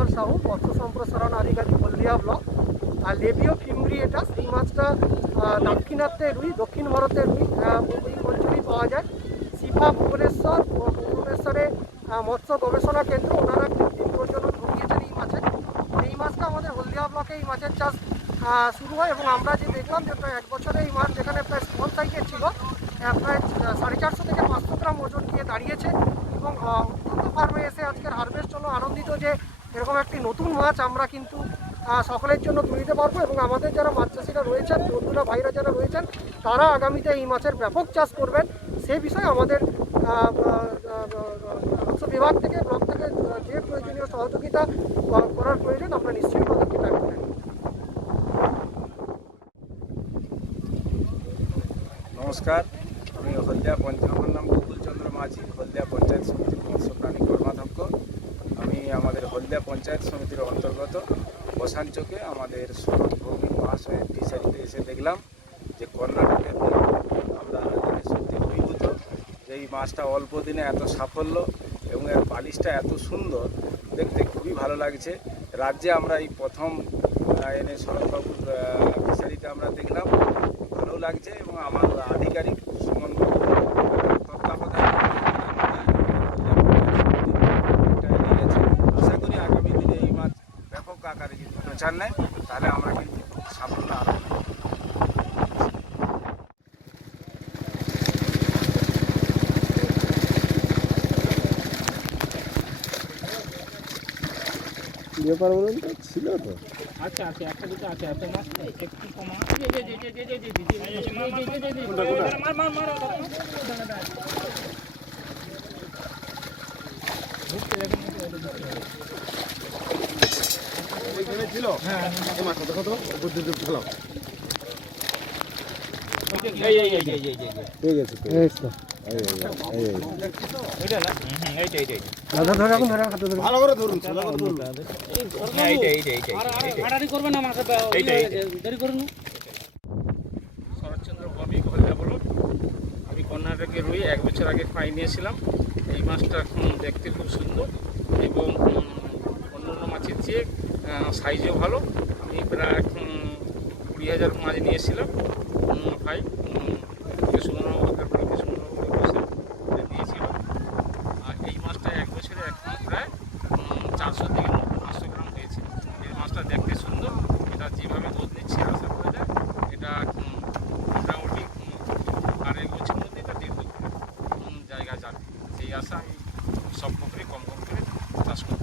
কুমার সাহু মৎস্য সম্প্রসারণ আধিকারিক হলদিয়া ব্লক। আর লেবিও ফিমরি এটা সেই মাছটা দাক্ষিণাত্যে রুই, দক্ষিণ ভারতের রুই এই অঞ্চলেই পাওয়া যায়। সিফা ভুবনেশ্বর ভুবনেশ্বরে মৎস্য গবেষণা কেন্দ্র, ওনারা কৃত্রিম পর্যন্ত ঢুকিয়েছেন এই মাছের। এই মাছটা আমাদের হলদিয়া ব্লকে এই মাছের চাষ শুরু হয় এবং আমরা যে দেখলাম যে প্রায় এক বছরে এই মাছ যেখানে প্রায় স্মল সাইজের ছিল প্রায় সাড়ে চারশো থেকে পাঁচশো গ্রাম ওজন দিয়ে দাঁড়িয়েছে। এবং অত্যন্ত ফার্মে এসে আজকের হারভেস্ট হলো আনন্দিত যে এরকম একটি নতুন মাছ আমরা কিন্তু সকলের জন্য তুলে দিতে পারব এবং আমাদের যারা মাছ চাষিরা রয়েছেন, বন্ধুরা, ভাইরা যারা রয়েছেন, তারা আগামীতে এই মাছের ব্যাপক চাষ করবেন। সে বিষয়ে আমাদের বিভাগ থেকে, ব্লক থেকে যে প্রয়োজনীয় সহযোগিতা করার প্রয়োজন আমরা নিশ্চয়ই নেব নমস্কার, আমি হলদিয়া পঞ্চায়েত আমার নাম গোকুলচন্দ্র মাঝি, হলদিয়া পঞ্চায়েত সমিতির মৎস্য প্রাণী কর্মাধ্যক্ষ। হলদিয়া পঞ্চায়েত সমিতির অন্তর্গত বসাঞ্চকে আমাদের সুরত ভৌমিক মহাশয়ের ফিশারিতে এসে দেখলাম যে কর্ণাটকের আমরা সত্যি অভিভূত যে এই মাছটা অল্প দিনে এত সাফল্য এবং এর পালিশটা এত সুন্দর, দেখতে খুবই ভালো লাগছে। রাজ্যে আমরা এই প্রথম এনে শরৎবাবুর ফিশারিতে আমরা দেখলাম। ভালো লাগছে এবং আমার আধিকারিক সুমন বাবু তত্ত্বাবধানে এটা এগিয়ে গেছে। আশা করি আগামী দিনে এই মাছ ব্যাপক আকারে যদি প্রচার নেয় তাহলে আমরা কিন্তু সাফল্য আরও ব্যাপার বলুন তো ছিল তো। আচ্ছা আচ্ছা একটা দুটো আছে এত মাছ নেই একটু কমা। মার মার মার হ্যাঁ মাছটা দেখো তো বুদ্ধি যুগ ভালো এই এই এই এই এই এই পেয়ে গেছে পেয়ে গেছে। এই এই এই এই এটা না হুম এইটা এইটা দাদা ধরে রাখুন ধরে রাখুন ভালো করে ধরুন সোজা করে সাইজও ভালো। আমি প্রায় কুড়ি হাজার মাছ নিয়ে এসেছিলাম। ভাই কিছু মনে কিছু মনে দিয়েছিলাম আর এই মাছটা এক বছরে এখন প্রায় চারশো থেকে পাঁচশো গ্রাম হয়েছে। এই মাছটা দেখতে সুন্দর। এটা যেভাবে দোধ নিচ্ছে আশা করা যায়, এটা মোটামুটি আর এক বছর মধ্যে এটা দেড় জায়গা যাবে। সেই আশা আমি সব পুকুরে কম কম করে চাষ করি